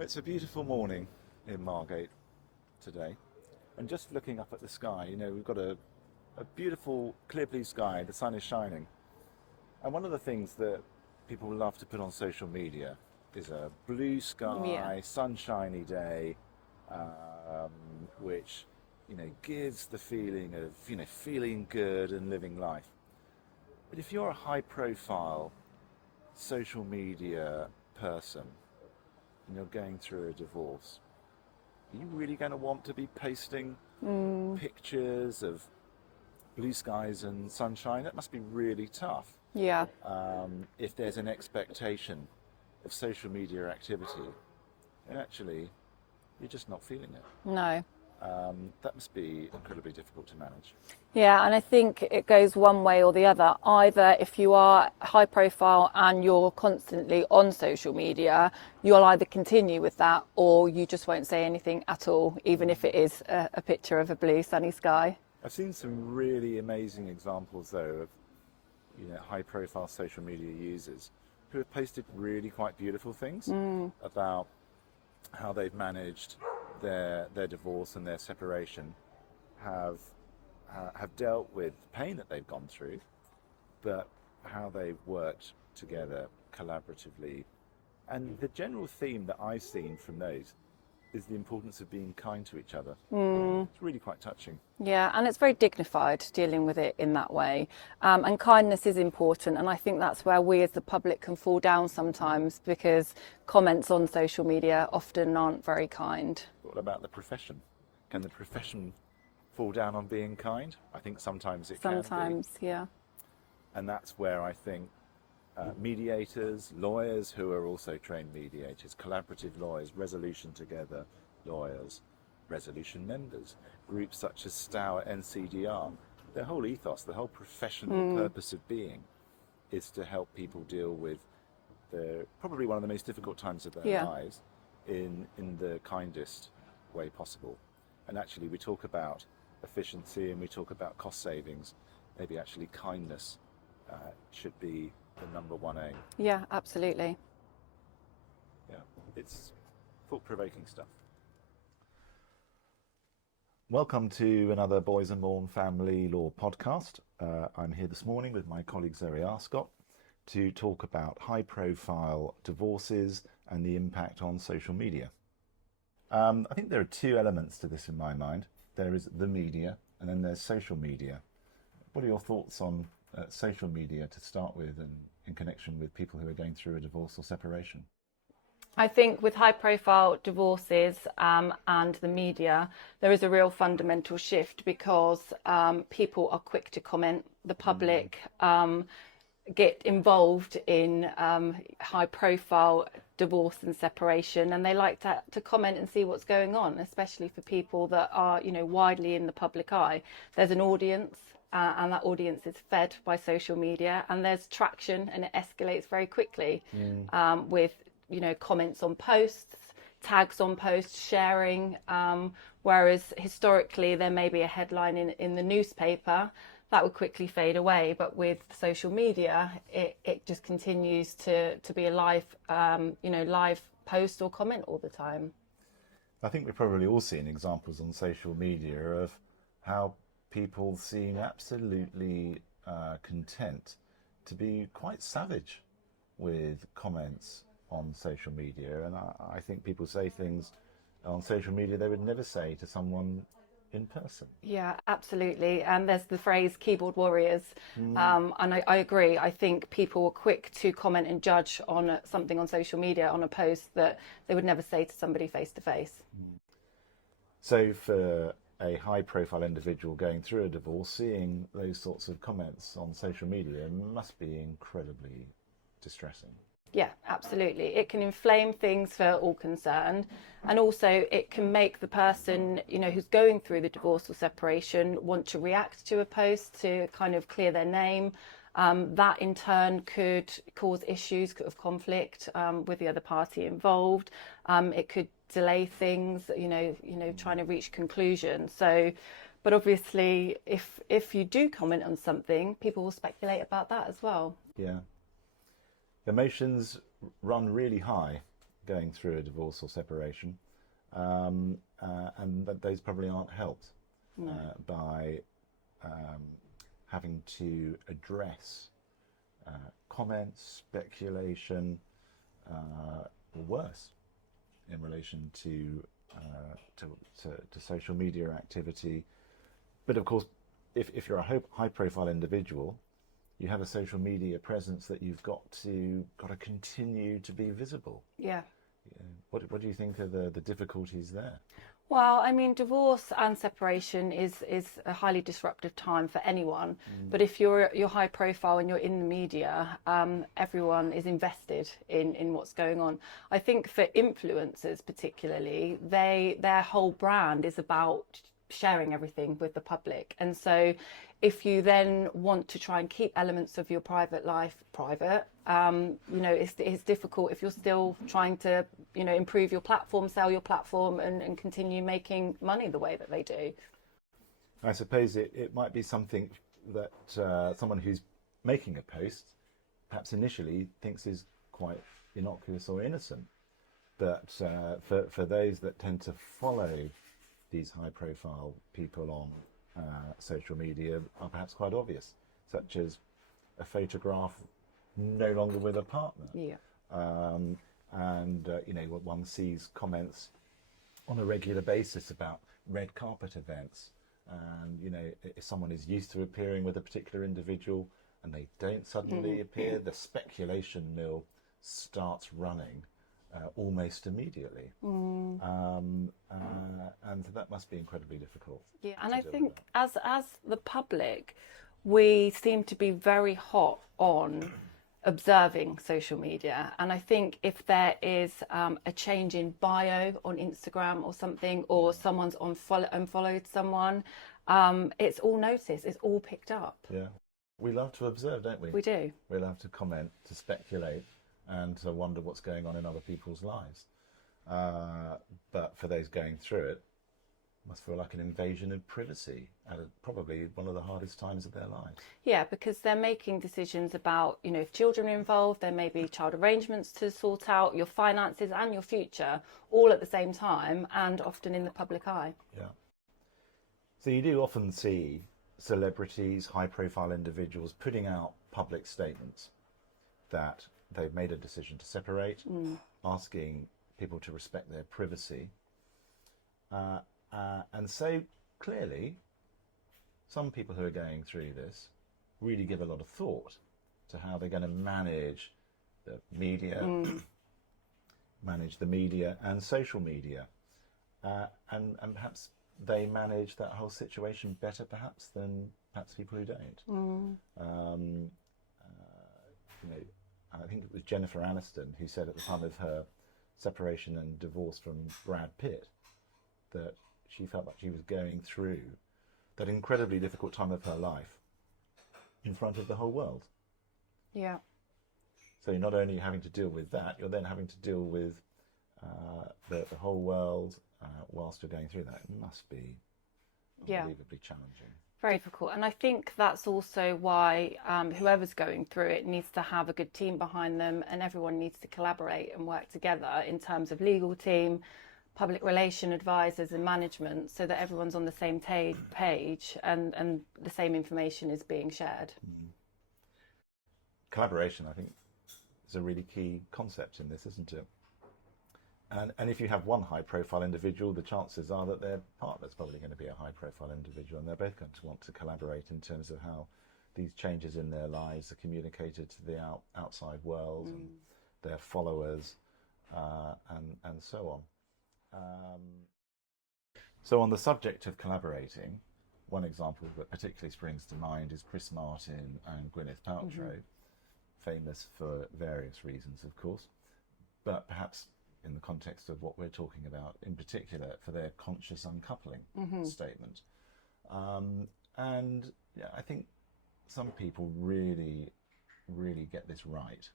It's a beautiful morning in Margate today, and just looking up at the sky, we've got a beautiful clear blue sky, the sun is shining. And one of the things that people love to put on social media is a blue sky, sunshiny day, which, gives the feeling of, feeling good and living life. But if you're a high profile social media person, and you're going through a divorce, are you really going to want to be posting pictures of blue skies and sunshine? That must be really tough. Yeah. If there's an expectation of social media activity, and actually you're just not feeling it. No. That must be incredibly difficult to manage. Yeah, and I think it goes one way or the other. Either if you are high profile and you're constantly on social media, you'll either continue with that or you just won't say anything at all, even if it is a picture of a blue sunny sky. I've seen some really amazing examples though of high profile social media users who have posted really quite beautiful things about how they've managed their divorce and their separation, have dealt with pain that they've gone through, but how they've worked together collaboratively. And the general theme that I've seen from those is the importance of being kind to each other. It's really quite touching. Yeah, and it's very dignified dealing with it in that way. And kindness is important, and I think that's where we as the public can fall down sometimes, because comments on social media often aren't very kind. What about the profession? Can the profession fall down on being kind? I think sometimes it can be. Sometimes, yeah. And that's where I think mediators, lawyers who are also trained mediators, collaborative lawyers, resolution together lawyers, resolution members, groups such as Stour NCDR, their whole ethos, the whole professional purpose of being is to help people deal with probably one of the most difficult times of their lives in the kindest way possible. And actually we talk about efficiency and we talk about cost savings. Maybe actually kindness should be the number one aim. Yeah, absolutely. Yeah, it's thought-provoking stuff. Welcome to another Boys and Morn Family Law podcast. I'm here this morning with my colleague Zoe Arscott to talk about high-profile divorces and the impact on social media. I think there are two elements to this in my mind. There is the media and then there's social media. What are your thoughts on social media to start with, and in connection with people who are going through a divorce or separation? I think with high profile divorces and the media, there is a real fundamental shift, because people are quick to comment. The public get involved in high profile divorce and separation, and they like to comment and see what's going on, especially for people that are widely in the public eye. There's an audience, and that audience is fed by social media, and there's traction, and it escalates very quickly with comments on posts, tags on posts, sharing, whereas historically there may be a headline in the newspaper that would quickly fade away, but with social media it just continues to be a live live post or comment all the time. I think we're probably all seeing examples on social media of how people seem absolutely content to be quite savage with comments on social media, and I think people say things on social media they would never say to someone in person. Yeah, absolutely. And there's the phrase keyboard warriors, and I agree. I think people were quick to comment and judge on something on social media, on a post, that they would never say to somebody face to face. So for a high profile individual going through a divorce, seeing those sorts of comments on social media must be incredibly distressing. Yeah, absolutely. It can inflame things for all concerned, and also it can make the person, who's going through the divorce or separation want to react to a post to kind of clear their name. That in turn could cause issues of conflict with the other party involved. It could delay things, trying to reach conclusion. So, but obviously, if you do comment on something, people will speculate about that as well. Yeah. Emotions run really high going through a divorce or separation, and that those probably aren't helped by having to address comments, speculation, or worse, in relation to social media activity. But of course, if you're a high-profile individual, you have a social media presence that you've got to continue to be visible. Yeah. What do you think are the difficulties there? Well, I mean, divorce and separation is a highly disruptive time for anyone. But if you're high profile and you're in the media, everyone is invested in what's going on. I think for influencers particularly, their whole brand is about sharing everything with the public. And so if you then want to try and keep elements of your private life private, it's difficult if you're still trying to, improve your platform, sell your platform, and continue making money the way that they do. I suppose it might be something that someone who's making a post perhaps initially thinks is quite innocuous or innocent. But for those that tend to follow these high-profile people on social media are perhaps quite obvious, such as a photograph no longer with a partner. Yeah. One sees comments on a regular basis about red carpet events, and if someone is used to appearing with a particular individual and they don't suddenly appear, the speculation mill starts running almost immediately. And so that must be incredibly difficult. Yeah, and I think as the public, we seem to be very hot on observing social media. And I think if there is a change in bio on Instagram or something, or someone's unfollowed someone, it's all noticed, it's all picked up. Yeah. We love to observe, don't we? We do. We love to comment, to speculate, and to wonder what's going on in other people's lives. But for those going through it, must feel like an invasion of privacy at probably one of the hardest times of their lives. Yeah, because they're making decisions about, if children are involved, there may be child arrangements to sort out, your finances and your future, all at the same time, and often in the public eye. Yeah. So you do often see celebrities, high-profile individuals putting out public statements that they've made a decision to separate, asking people to respect their privacy. And so clearly, some people who are going through this really give a lot of thought to how they're going to manage the media, and social media. And perhaps they manage that whole situation better perhaps than perhaps people who don't. I think it was Jennifer Aniston who said at the time of her separation and divorce from Brad Pitt that she felt like she was going through that incredibly difficult time of her life in front of the whole world. Yeah. So you're not only having to deal with that, you're then having to deal with the whole world whilst you're going through that. It must be unbelievably challenging. Very difficult. And I think that's also why whoever's going through it needs to have a good team behind them, and everyone needs to collaborate and work together in terms of legal team, public relation advisors and management, so that everyone's on the same page and the same information is being shared. Collaboration, I think, is a really key concept in this, isn't it? And if you have one high-profile individual, the chances are that their partner's probably going to be a high-profile individual, and they're both going to want to collaborate in terms of how these changes in their lives are communicated to the outside world and their followers, and so on. So on the subject of collaborating, one example that particularly springs to mind is Chris Martin and Gwyneth Paltrow, famous for various reasons, of course, but perhaps in the context of what we're talking about, in particular for their conscious uncoupling statement. And yeah, I think some people really, really get this right.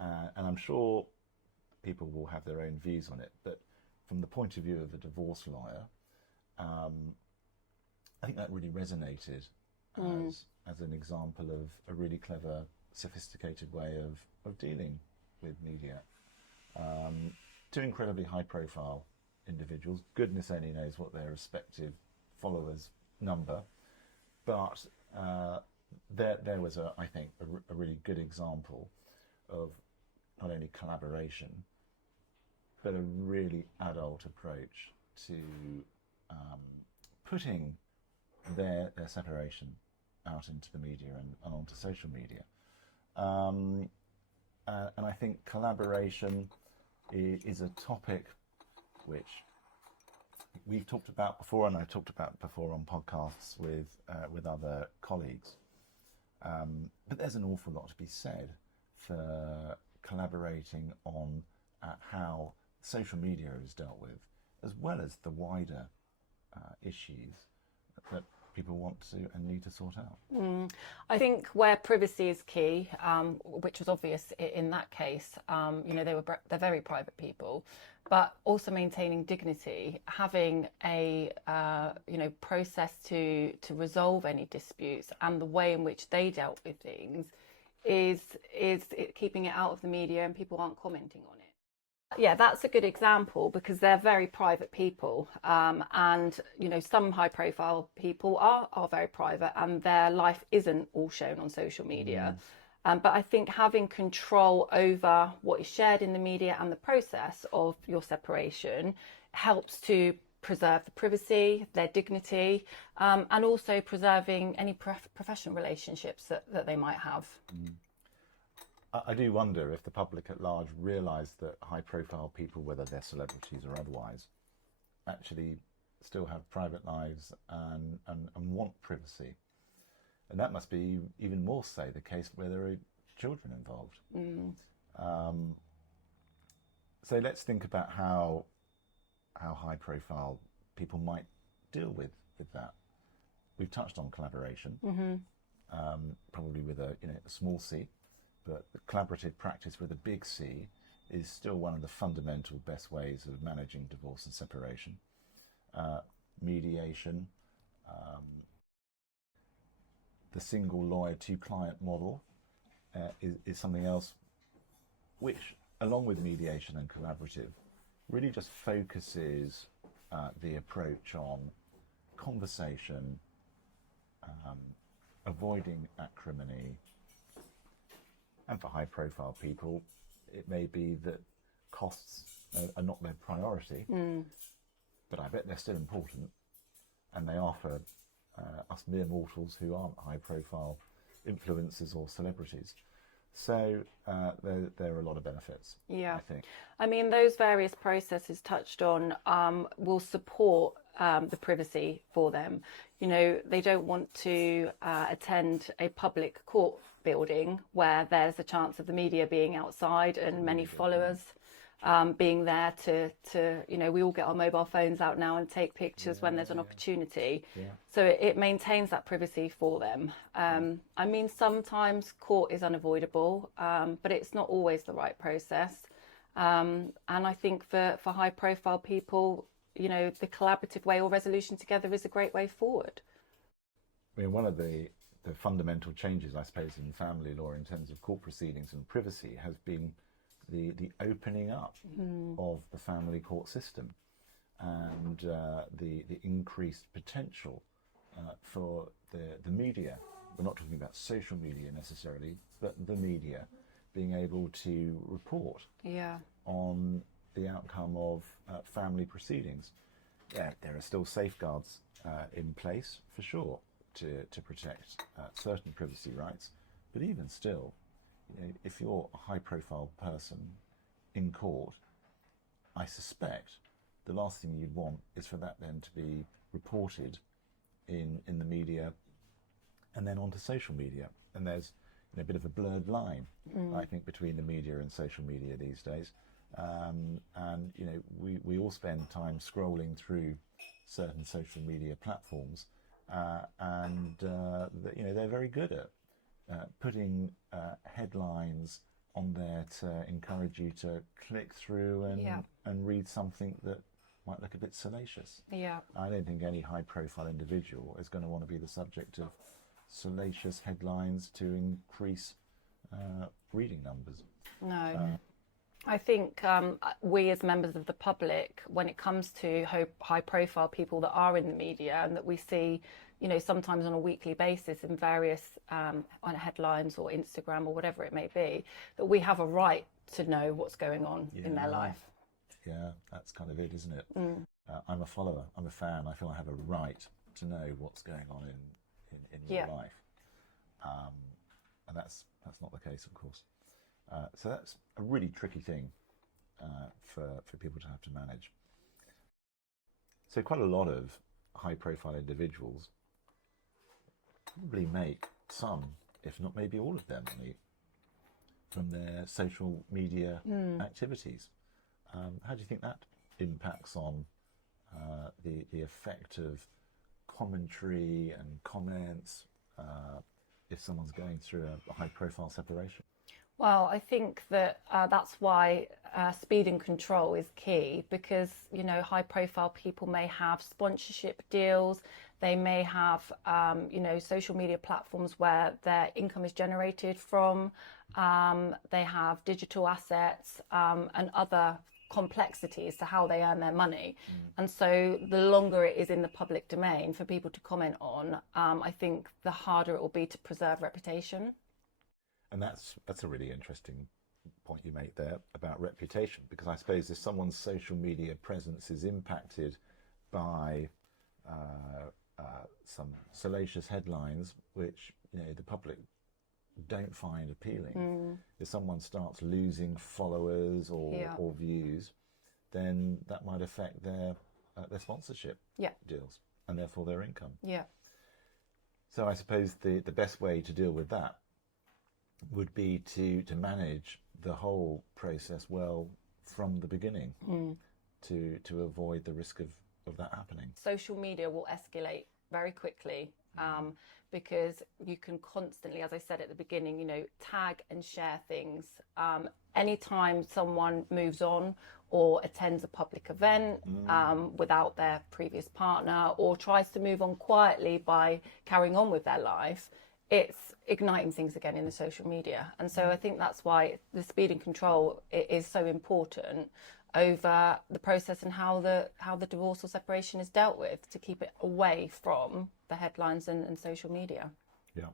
And I'm sure people will have their own views on it, but from the point of view of a divorce lawyer, I think that really resonated as an example of a really clever, sophisticated way of dealing with media. two incredibly high-profile individuals. Goodness only knows what their respective followers number, but there was, I think, a really good example of not only collaboration, but a really adult approach to putting their separation out into the media and onto social media. And I think collaboration is a topic which we've talked about before, and I talked about before on podcasts with other colleagues. But there's an awful lot to be said for collaborating on how social media is dealt with, as well as the wider issues that people want to and need to sort out. I think where privacy is key, which was obvious in that case, they're very private people, but also maintaining dignity, having a process to resolve any disputes, and the way in which they dealt with things is keeping it out of the media and people aren't commenting on it. Yeah, that's a good example, because they're very private people, and some high profile people are very private and their life isn't all shown on social media. But I think having control over what is shared in the media and the process of your separation helps to preserve the privacy, their dignity, and also preserving any professional relationships that they might have. I do wonder if the public at large realise that high-profile people, whether they're celebrities or otherwise, actually still have private lives and want privacy. And that must be even more so the case where there are children involved. So let's think about how high-profile people might deal with that. We've touched on collaboration, probably with a small c. But the collaborative practice with a big C is still one of the fundamental best ways of managing divorce and separation. Mediation, the single lawyer to client model is something else which, along with mediation and collaborative, really just focuses the approach on conversation, avoiding acrimony. And for high-profile people, it may be that costs are not their priority, but I bet they're still important, and they are for us mere mortals who aren't high-profile influencers or celebrities. So there are a lot of benefits, I think. I mean, those various processes touched on will support the privacy for them. They don't want to attend a public court building where there's a chance of the media being outside and many followers being there to we all get our mobile phones out now and take pictures when there's an opportunity. So it maintains that privacy for them. I mean, sometimes court is unavoidable, but it's not always the right process. And I think for high profile people, the collaborative way or resolution together is a great way forward. I mean, one of the fundamental changes, I suppose, in family law in terms of court proceedings and privacy has been the opening up of the family court system, and the increased potential for the media. We're not talking about social media necessarily, but the media being able to report on the outcome of family proceedings. Yeah, there are still safeguards in place for sure to protect certain privacy rights, but even still, if you're a high-profile person in court, I suspect the last thing you'd want is for that then to be reported in the media and then onto social media. And there's a bit of a blurred line, I think, between the media and social media these days. And we all spend time scrolling through certain social media platforms, and they're very good at putting headlines on there to encourage you to click through and read something that might look a bit salacious. I don't think any high-profile individual is going to want to be the subject of salacious headlines to increase reading numbers. No. I think we as members of the public, when it comes to high profile people that are in the media and that we see, sometimes on a weekly basis in various on headlines or Instagram or whatever it may be, that we have a right to know what's going on in their life. Yeah, that's kind of it, isn't it? I'm a follower, I'm a fan. I feel I have a right to know what's going on in your life. And that's not the case, of course. So that's a really tricky thing for people to have to manage. So quite a lot of high-profile individuals probably make some, if not maybe all of their money from their social media activities. How do you think that impacts on the effect of commentary and comments if someone's going through a high-profile separation? Well, I think that that's why speed and control is key, because, high-profile people may have sponsorship deals. They may have, social media platforms where their income is generated from. They have digital assets and other complexities to how they earn their money. And so the longer it is in the public domain for people to comment on, I think the harder it will be to preserve reputation. And that's a really interesting point you make there about reputation, because I suppose if someone's social media presence is impacted by some salacious headlines, which the public don't find appealing, if someone starts losing followers or views, then that might affect their sponsorship deals and therefore their income. So I suppose the best way to deal with that would be to manage the whole process well from the beginning to avoid the risk of that happening. Social media will escalate very quickly because you can constantly, as I said at the beginning, tag and share things. Anytime someone moves on or attends a public event without their previous partner, or tries to move on quietly by carrying on with their life, it's igniting things again in the social media. And so I think that's why the speed and control is so important over the process and how the divorce or separation is dealt with, to keep it away from the headlines and social media. Yeah.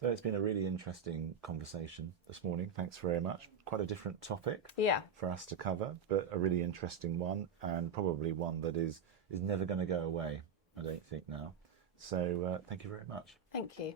So it's been a really interesting conversation this morning. Thanks very much. Quite a different topic for us to cover, but a really interesting one, and probably one that is never going to go away, I don't think, now. So thank you very much. Thank you.